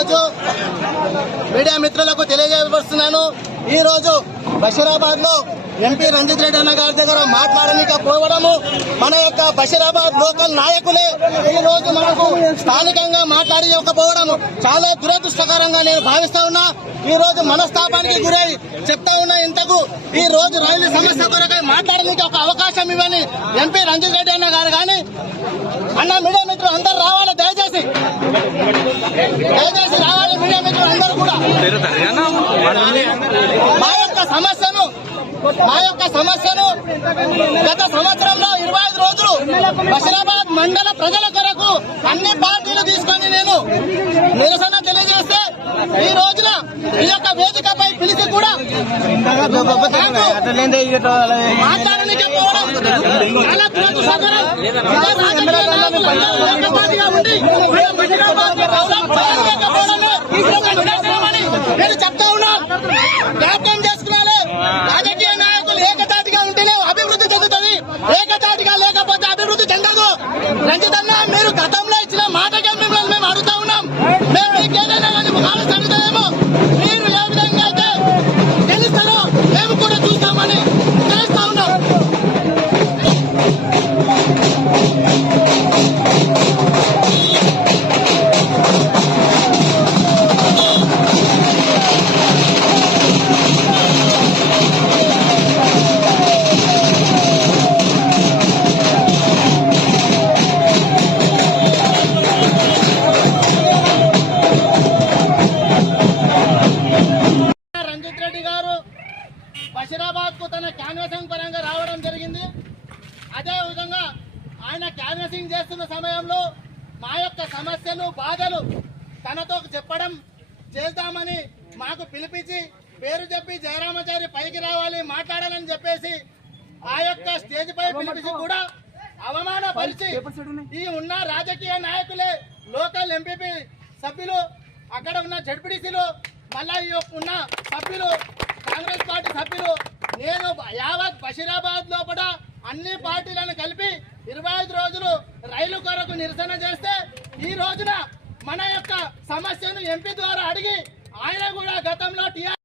ఈరోజు మీడియా మిత్రులకు తెలియజేయవస్తున్నాను ఈ రోజు బషీరాబాద్లో ఎంపీ రంజిత్ రెడ్డి అన్న గారి దగ్గర మాట్లాడనిక పోవడము మన యొక్క బషీరాబాద్ లోకల్ నాయకులే ఈ రోజు మనకు స్థానికంగా మాట్లాడలేకపోవడము చాలా దురదృష్టకరంగా నేను భావిస్తా ఉన్నా. ఈ రోజు మనస్తాపానికి గురై చెప్తా ఉన్నా ఇంతకు. ఈ రోజు రైలు సమస్య కొరకై మాట్లాడడానికి ఒక అవకాశం ఇవ్వని ఎంపీ రంజిత్ రెడ్డి అన్న గారు కానీ అన్న మీడియా మిత్రులు అందరూ దయచేసి రావాలి మీడియా మిత్రులు అందరూ కూడా మా యొక్క సమస్యను మా యొక్క సమస్యను గత సంవత్సరంలో ఇరవై ఐదు రోజులు బషీరాబాద్ మండల ప్రజల కొరకు అన్ని పార్టీలు తీసుకొని నేను నిరసన తెలియజేస్తే ఈ రోజున ఈ యొక్క వేదికపై పిలిచి కూడా మాట్లాడడానికి పోవడం చాలా దురదృష్టకరం. ఇలా రాజకీయ నాయకులు ఏకతాటిగా ఉండి మన బషీరాబాద్ రావడం చేయలేకపోవడమే ఇది ఒక నిదర్శనమని నేను చెప్తా ఉన్నా. జ్ఞాపకం చేసుకోవాలి రాజకీయ నాయకులు ఏకతాటిగా ఉంటేనే అభివృద్ధి చెందుతుంది ఏకతాటిగా లేకపోతే అభివృద్ధి చెందదు. రంజితన్న మీరు గతంలో బషీరాబాద్కు తన క్యాన్వసింగ్ పరంగా రావడం జరిగింది. అదే విధంగా ఆయన క్యాన్వసింగ్ చేస్తున్న సమయంలో మా యొక్క సమస్యలు బాధలు తనతో చెప్పడం చేద్దామని మాకు పిలిపించి పేరు చెప్పి జయరామాచారి పైకి రావాలి మాట్లాడాలని చెప్పేసి ఆ యొక్క స్టేజ్ పై పిలిపించి కూడా అవమానపరిచి ఈ ఉన్న రాజకీయ నాయకులే లోకల్ ఎంపీపీ సభ్యులు అక్కడ ఉన్న జడ్పీటీసీలు మళ్ళా ఈ యొక్క ఉన్న సభ్యులు పార్టీ సభ్యులు నేను యావత్ బషీరాబాద్ లోపల అన్ని పార్టీలను కలిపి ఇరవై ఐదు రోజులు రైలు కొరకు నిరసన చేస్తే ఈ రోజున మన యొక్క సమస్యను ఎంపీ ద్వారా అడిగి ఆయన కూడా గతంలో టీఆర్